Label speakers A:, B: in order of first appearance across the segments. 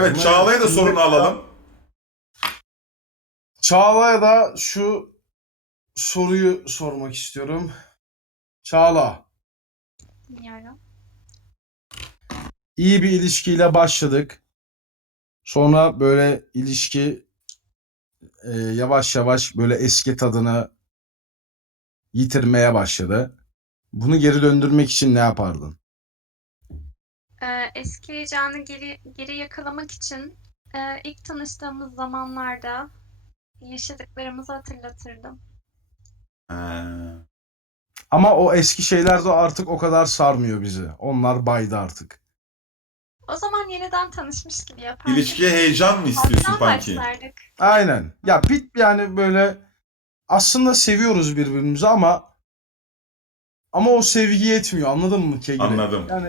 A: Evet, Çağla'ya da sorunu alalım.
B: Çağla'ya da şu soruyu sormak istiyorum. Çağla,
C: Dinliyorum.
B: iyi bir ilişkiyle başladık. Sonra böyle ilişki yavaş yavaş böyle eski tadını yitirmeye başladı. Bunu geri döndürmek için ne yapardın?
C: Eski heyecanı geri yakalamak için ilk tanıştığımız zamanlarda yaşadıklarımızı hatırlatırdım.
A: Ha.
B: Ama o eski şeyler de artık o kadar sarmıyor bizi. Onlar baydı artık.
C: O zaman yeniden tanışmış gibi yapardık.
A: İlişkiye heyecan mı istiyorsun
C: Baştan
A: Panki?
C: başlardık.
B: Aynen. Ya yani böyle aslında seviyoruz birbirimizi ama o sevgi yetmiyor. Anladın mı Kegri?
A: Anladım.
B: Yani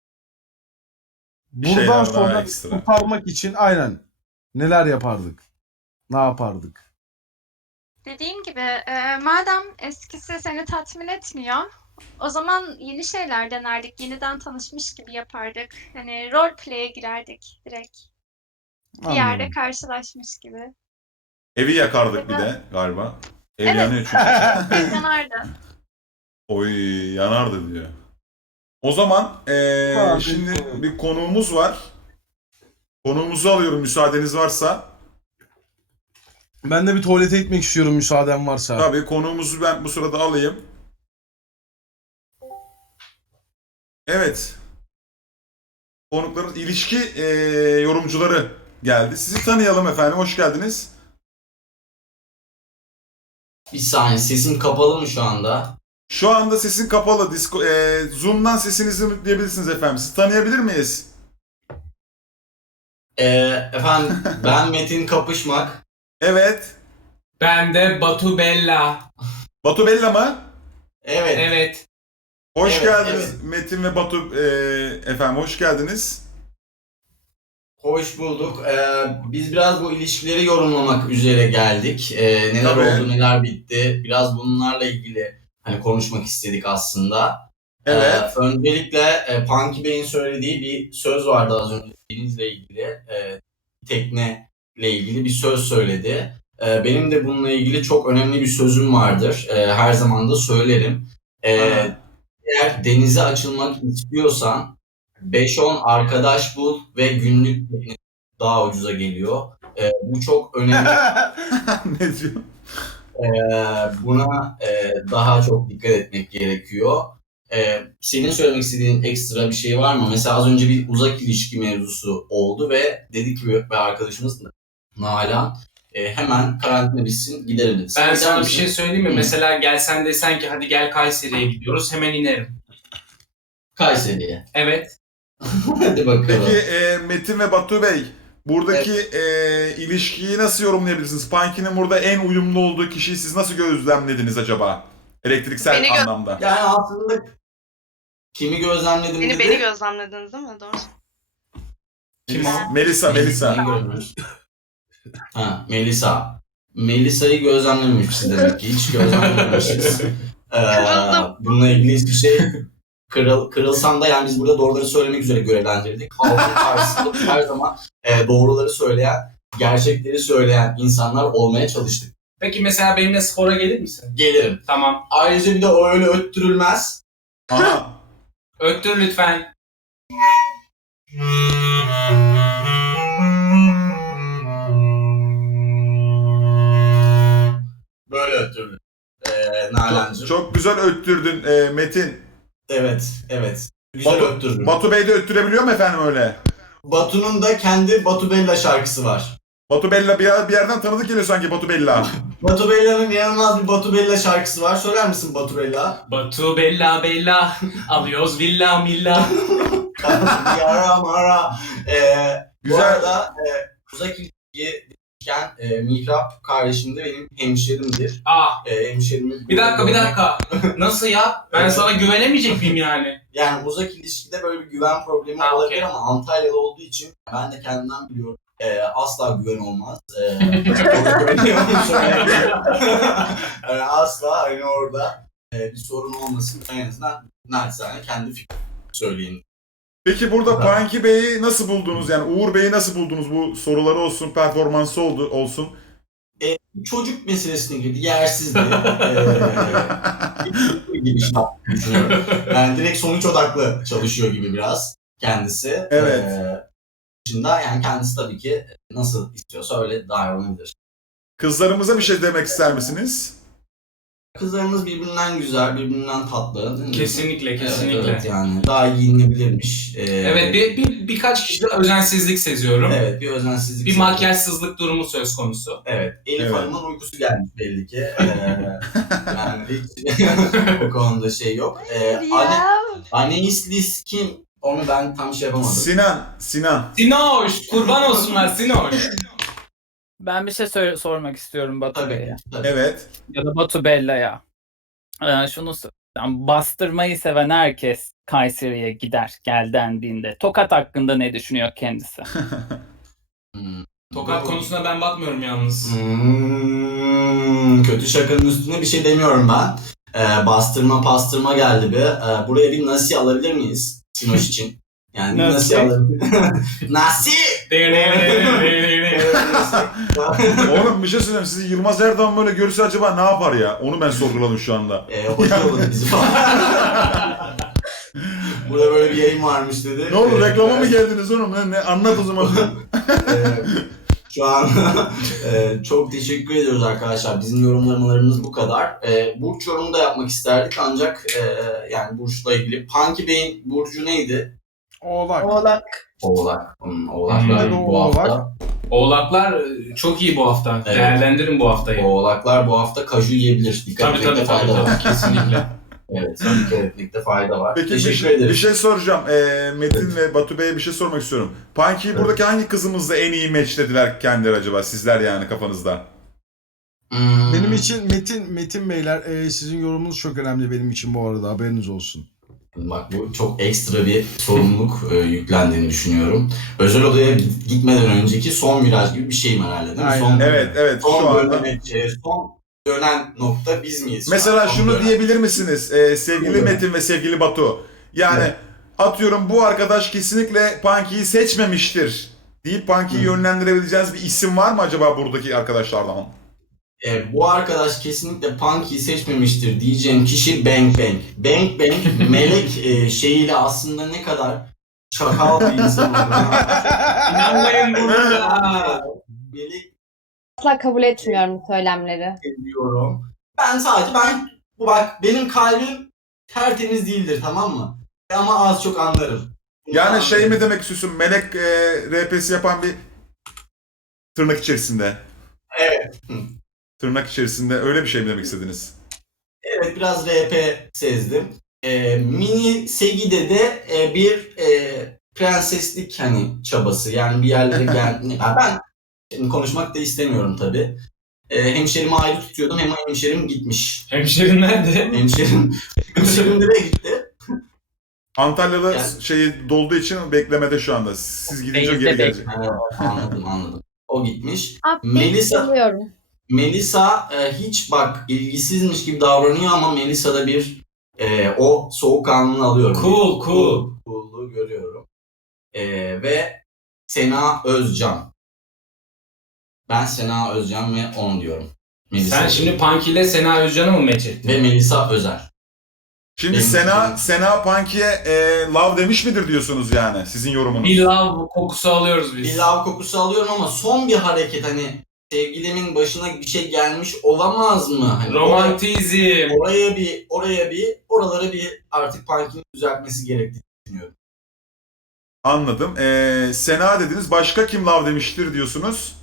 A: Bir
B: buradan
A: şeyler daha
B: sonra
A: ekstra.
B: kurtarmak için aynen neler yapardık? Ne yapardık?
C: Dediğim gibi madem eskisi seni tatmin etmiyor, o zaman yeni şeyler denerdik. Yeniden tanışmış gibi yapardık. Hani role play'e girerdik direkt. Bir yerde
B: Anladım.
C: karşılaşmış gibi.
A: Evi yakardık bir de galiba. Ev
C: Evet.
A: yanıyor çünkü.
C: Ev yanardı.
A: Oy, yanardı diyor. O zaman şimdi bir konuğumuz var. Konuğumuzu alıyorum müsaadeniz varsa.
B: Ben de bir tuvalete gitmek istiyorum müsaaden varsa.
A: Tabii konuğumuzu ben bu sırada alayım. Evet. Konukların ilişki yorumcuları geldi. Sizi tanıyalım efendim. Hoş geldiniz.
D: Bir saniye, sesim kapalı mı şu anda?
A: Şu anda sesin kapalı. Zoom'dan sesinizi duyabilirsiniz efendim. Sizi tanıyabilir miyiz?
D: Efendim ben Metin Kapışmak.
A: Evet.
E: Ben de Batu Bella.
A: Batu Bella mı?
D: Evet.
E: Evet.
A: Hoş
D: Evet,
A: geldiniz
D: evet.
A: Metin ve Batu efendim. Hoş geldiniz.
D: Hoş bulduk. Biz biraz bu ilişkileri yorumlamak üzere geldik. Neler
A: Tabii.
D: oldu, neler bitti. Biraz bunlarla ilgili hani konuşmak istedik aslında.
A: Evet.
D: Öncelikle Punky Bey'in söylediği bir söz vardı az önce denizle ilgili. Tekne ile ilgili bir söz söyledi. Benim de bununla ilgili çok önemli bir sözüm vardır. Her zaman da söylerim.
A: Aha.
D: Eğer denize açılmak istiyorsan 5-10 arkadaş bul ve günlük tekne daha ucuza geliyor. Bu çok önemli.
A: Ne diyor?
D: Buna daha çok dikkat etmek gerekiyor. Senin söylemek istediğin ekstra bir şey var mı? Mesela az önce bir uzak ilişki mevzusu oldu ve dedi ki bir arkadaşımız Nalan hemen karantina bitsin gidelim dedi.
E: Ben
D: Sen
E: sana bir
D: misin?
E: şey söyleyeyim mi?
D: Hı.
E: Mesela gelsen desen ki hadi gel Kayseri'ye gidiyoruz. Hemen inerim.
D: Kayseri'ye.
E: Evet.
D: Hadi bakalım.
A: Peki Metin ve Batu Bey, buradaki ilişkiyi nasıl yorumlayabilirsiniz? Punky'nin burada en uyumlu olduğu kişiyi siz nasıl gözlemlediniz acaba? Elektriksel
F: Beni
A: anlamda.
D: Yani aslında kimi gözlemledim dedi.
F: Beni gözlemlediniz değil mi? Doğru.
E: Kim o?
A: Melisa.
D: Neyi görmüş? Ha, Melisa. Melisa'yı gözlemlememişiz demek ki. Hiç gözlemlememişiz.
F: Kırıldım.
D: Bununla ilgili hiçbir şey kırılsam da yani biz burada doğruları söylemek üzere görevlendirildik. Halkın karşısında her zaman doğruları söyleyen, gerçekleri söyleyen insanlar olmaya çalıştık.
E: Peki mesela benimle spora gelir misin?
D: Gelirim.
E: Tamam.
D: Ayrıca bir de öyle öttürülmez.
A: Aha.
E: Öttür lütfen.
D: Böyle öttürülür. Nalan'cığım.
A: Çok güzel öttürdün Metin.
D: Evet. Güzel öttürürüm.
A: Batu Bey de öttürebiliyor mu efendim öyle?
D: Batu'nun da kendi Batu Bella şarkısı var.
A: Batu Bella bir yerden tanıdık geliyor sanki Batu Bella.
D: Batu Bella'nın inanılmaz bir Batu Bella şarkısı var. Söyler misin Batu Bella?
E: Batu Bella Bella. Alıyoruz villa milla.
D: Yara mara. Bu
A: Güzel.
D: arada uzak ilişkiye demişken Mihrap kardeşim de benim hemşerimdir. Hemşerimi...
E: Bir dakika. Nasıl ya? Ben
D: Evet.
E: sana güvenemeyecek miyim yani?
D: Yani uzak ilişkide böyle bir güven problemi
E: Ha,
D: olabilir
E: okey.
D: ama Antalyalı olduğu için ben de kendimden biliyorum. Asla güven olmaz. Yani asla hani orada bir sorun olmasın. En azından naçizane kendi fikrimi söyleyeyim.
A: Peki burada
D: Aha.
A: Punky Bey'i nasıl buldunuz? Yani Uğur Bey'i nasıl buldunuz? Bu soruları olsun, performansı olsun.
D: Çocuk meselesine girdi. Yersizdi. Gibi düşünüyorum. Yani direkt sonuç odaklı çalışıyor gibi biraz kendisi.
A: Evet.
D: Dışında yani kendisi tabii ki nasıl istiyorsa öyle davranabilir.
A: Kızlarımıza bir şey demek ister misiniz?
D: Kızlarımız birbirinden güzel, birbirinden tatlı. Değil mi?
E: Kesinlikle, kesinlikle.
D: Evet, yani daha giyinebilirmiş.
E: Evet, birkaç kişide özensizlik seziyorum.
D: Evet, bir özensizlik.
E: Bir makyajsızlık durumu söz konusu.
D: Evet, Elif
A: Evet.
D: Hanım'ın uykusu gelmiş belli ki. Yani hiç o konuda şey yok. Aneislis kim? Onu ben tam şey yapamadım.
A: Sinan.
E: Sinoş! Kurban olsunlar Sinoş!
G: Ben bir şey sormak istiyorum Batu Bey'e.
D: Tabii, tabii.
A: Evet.
G: Ya da Batu Bella'ya. Şunu söyleyeyim. Bastırmayı seven herkes Kayseri'ye gider gel dendiğinde. Tokat hakkında ne düşünüyor kendisi?
D: Hmm.
E: Tokat konusuna ben bakmıyorum yalnız.
D: Kötü şakanın üstüne bir şey demiyorum ben. Bastırma pastırma geldi bir. Buraya bir nasi alabilir miyiz? Sinoş için. Yani bir
G: Nasi?
D: nasi alabilir Nasi!
A: Oğlum bir şey söyleyeyim. Sizi Yılmaz Erdoğan böyle görse acaba ne yapar ya? Onu ben sorguladım şu anda.
D: Hoca yolladı bizi falan. Burada böyle bir yayın varmış dedi.
A: Ne oldu, reklama mı geldiniz oğlum? Ne anlat o zaman.
D: Şu an çok teşekkür ediyoruz arkadaşlar. Bizim yorumlamalarımız bu kadar. Burç yorumu da yapmak isterdik ancak yani Burç'la ilgili. Punky Bey'in burcu neydi?
B: Oğlak.
D: Oğlaklar
B: Hadi
D: bu hafta.
E: Oğlaklar çok iyi bu hafta.
D: Evet.
E: Değerlendirin bu haftayı.
D: Oğlaklar bu hafta kaju yiyebilir. Dikkat
E: Tabii
D: etmekte
E: tabii
D: fayda var.
E: kesinlikle.
D: Evet, dikkat etmekte fayda var.
A: Peki
D: Teşekkür
A: bir
D: ederiz.
A: şey soracağım. Metin ve Batu Bey'e bir şey sormak istiyorum. Punky'yi buradaki hangi kızımızla en iyi matchlediler kendileri acaba? Sizler yani kafanızda.
B: Benim için Metin Beyler sizin yorumunuz çok önemli benim için bu arada, haberiniz olsun.
D: Bak bu çok ekstra bir sorumluluk yüklendiğini düşünüyorum. Özel odaya gitmeden önceki son viraj gibi bir şeyim herhalde değil mi?
B: Aynen.
D: Son,
A: Evet şu
D: son,
A: anda.
D: son dönen nokta biz miyiz?
A: Mesela
D: Son
A: şunu
D: dönen.
A: diyebilir misiniz sevgili Metin ve sevgili Batu? Yani
D: Evet.
A: atıyorum bu arkadaş kesinlikle Punky'yi seçmemiştir deyip Punky'yi yönlendirebileceğiniz bir isim var mı acaba buradaki arkadaşlardan?
D: Bu arkadaş kesinlikle Punky'yi seçmemiştir diyeceğim kişi Bang Bang. Bang Bang melek şeyiyle aslında ne kadar çakal bir insan olduğunu
E: İnanmayın burada.
D: melek
H: Asla kabul etmiyorum bu söylemleri.
D: diyorum. Bak benim kalbim tertemiz değildir, tamam mı? Ama az çok anlarım.
A: Yani şey mi demek istiyorsun? Melek RP'si yapan bir tırnak içerisinde.
D: Evet.
A: Tırnak içerisinde öyle bir şey mi demek istediniz?
D: Evet, biraz RP sezdim. Mini Segi'de de bir prenseslik hani çabası. Yani bir yerlere ben şimdi konuşmak da istemiyorum tabii. Hemşerimi ayrı tutuyordum. Hem hemşerim gitmiş.
E: Hemşerin nerede?
D: Hemşerim nereye gitti?
A: Antalya'da
D: Yani-
A: şeyi dolduğu için beklemede şu anda. Siz gidince
G: Beyzde
A: geri gelecek.
D: Anladım. O gitmiş.
H: Update alıyorum.
D: Melisa hiç bak ilgisizmiş gibi davranıyor ama Melisa'da bir o soğukkanlılığını alıyorum.
E: Cool.
D: Cool'luğu görüyorum. Ve Sena Özcan. Ben Sena Özcan ve onu diyorum. Melisa
E: Sen şimdi Punky ile Sena Özcan'ı mı match ettin?
D: ve Melisa Özer.
A: Şimdi
D: Benim-
A: Sena Punky'ye love demiş midir diyorsunuz yani sizin yorumunuz?
E: Bir love kokusu alıyoruz biz.
D: Bir lav kokusu alıyorum ama son bir hareket hani sevgilimin başına bir şey gelmiş olamaz mı? Hani
E: Romantizm.
D: oralara bir artık Punk'in düzeltmesi gerektiğini düşünüyorum.
A: Anladım. Sena dediniz. Başka kim love demiştir diyorsunuz?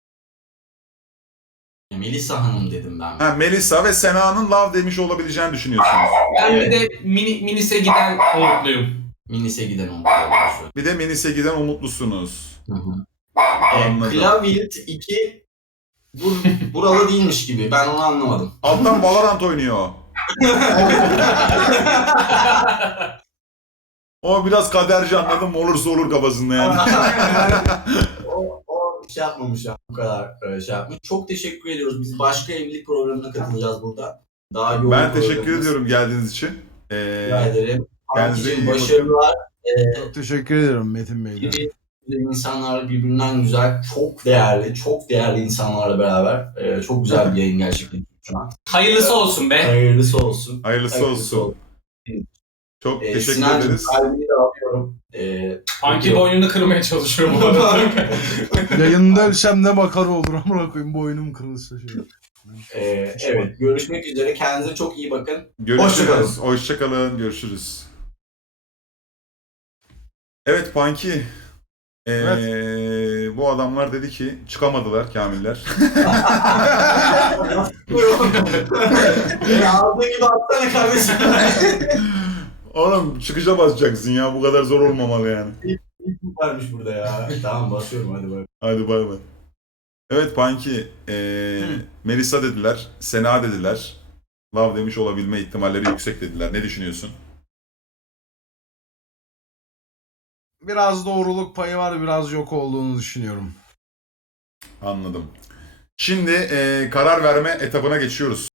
D: Melisa Hanım dedim ben.
A: Ha, Melisa ve Sena'nın love demiş olabileceğini düşünüyorsunuz.
E: Ben
D: Evet.
E: bir de Minis'e giden umutluyum.
D: Minis'e giden umutluyum.
A: Bir de Menis'e giden umutlusunuz. Anladım.
D: Klavilt 2 buralı değilmiş gibi. Ben onu anlamadım.
A: Alttan Valorant oynuyor. O biraz kaderci, anladım mı? Olursa olur kafasında yani.
D: o şey yapmamış ya. Bu kadar şey yapmış. Çok teşekkür ediyoruz. Biz başka evlilik programına katılacağız burada. Daha yoğun
A: Ben teşekkür
D: programımız.
A: ediyorum geldiğiniz için.
D: Rica ederim.
A: Kendinize iyi
D: Punk'cığım
A: bakın.
D: başarılar.
B: Çok teşekkür ederim Metin Bey'den.
D: İnsanlar birbirinden güzel, çok değerli insanlarla beraber çok güzel bir yayın gerçekten şu an.
E: Hayırlısı olsun be.
D: Hayırlısı olsun.
A: Hayırlısı olsun. Çok teşekkür
D: Sinancığım,
A: ederiz.
D: kalbini de alıyorum.
E: Panki boynunu kırmaya çalışıyor bu arada.
B: Yayında ölsem ne makara olur amına koyayım boynum kırılsa şöyle.
D: Evet, görüşmek üzere. Kendinize çok iyi bakın.
A: Görüşürüz. Hoşçakalın. Görüşürüz. Evet Panki. Bu adamlar dedi ki çıkamadılar Kamiller.
D: Aldığın gibi atsana kardeşim.
A: Oğlum çıkışa basacaksın ya. Bu kadar zor olmamalı yani.
D: Varmış burada ya. Tamam basıyorum hadi bak.
A: Hadi bay bay. Evet Panki. Melisa dediler. Sena dediler. Love demiş olabilme ihtimalleri yüksek dediler. Ne düşünüyorsun?
B: Biraz doğruluk payı var, biraz yok olduğunu düşünüyorum.
A: Anladım. Şimdi karar verme etabına geçiyoruz.